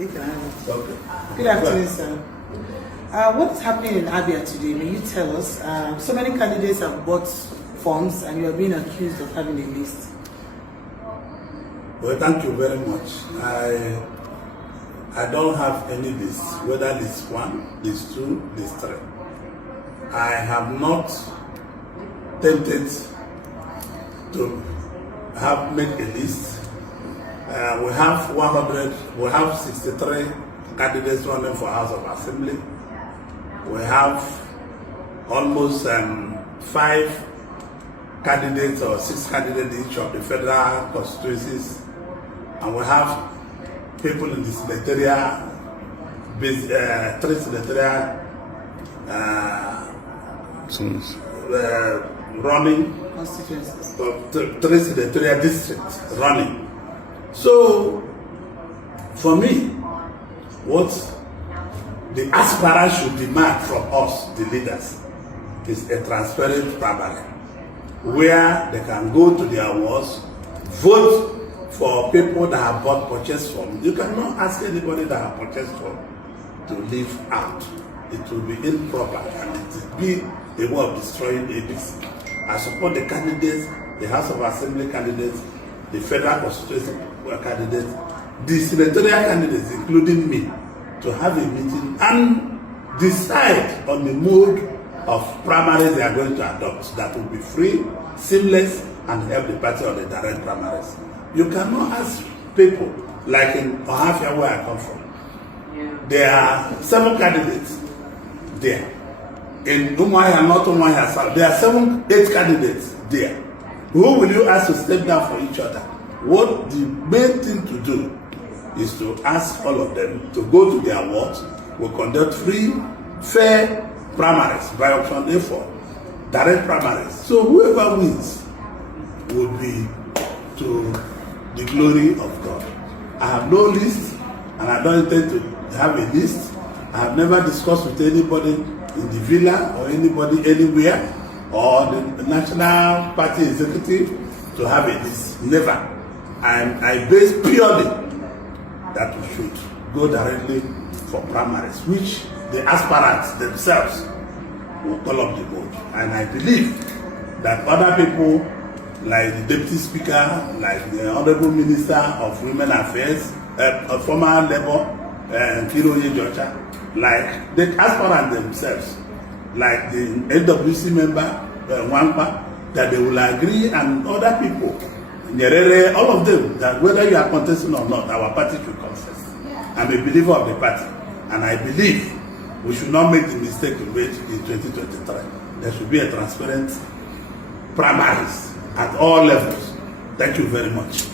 They can have it. Okay. Good afternoon, sir. What is happening in Abia today? May you tell us? So many candidates have bought forms and you are being accused of having a list. Well, thank you very much. I don't have any list, whether list 1, list 2, list 3. I have not tempted to make a list. We have 63 candidates running for House of Assembly. We have almost 5 candidates or 6 candidates each of the federal constituencies, and we have people in the senatorial, 3 senatorial running, Constituencies. 3 senatorial districts running. So, for me, what the aspirants should demand from us, the leaders, is a transparent primary where they can go to their wards, vote for people that have bought purchase form. You cannot ask anybody that have purchased form to leave out. It will be improper and it will be a way of destroying APC. I support the candidates, the House of Assembly candidates, the federal constituency candidates, the senatorial candidates, including me, to have a meeting and decide on the mode of primaries they are going to adopt that will be free, seamless, and help the party on the direct primaries. You cannot ask people, like in Ohafia where I come from, there are 7 candidates there. In Umuahia, not Umuahia South, there are 8 candidates there. Who will you ask to step down for each other? What the main thing to do is to ask all of them to go to their wards. We'll conduct free, fair primaries by option A4, direct primaries. So whoever wins will be to the glory of God. I have no list and I don't intend to have a list. I have never discussed with anybody in the villa or anybody anywhere or the National Party Executive to have a list. Never. I base purely that we should go directly for primaries, which the aspirants themselves will call up the vote. And I believe that other people, like the Deputy Speaker, like the Honorable Minister of Women Affairs, former Labour, Kiroye Georgia, like the aspirants themselves, like the NWC member, Wampa, that they will agree, and other people, Nyerere, all of them, that whether you are contesting or not, our party should contest. I'm a believer of the party, and I believe we should not make the mistake we made in 2023. There should be a transparent primaries at all levels. Thank you very much.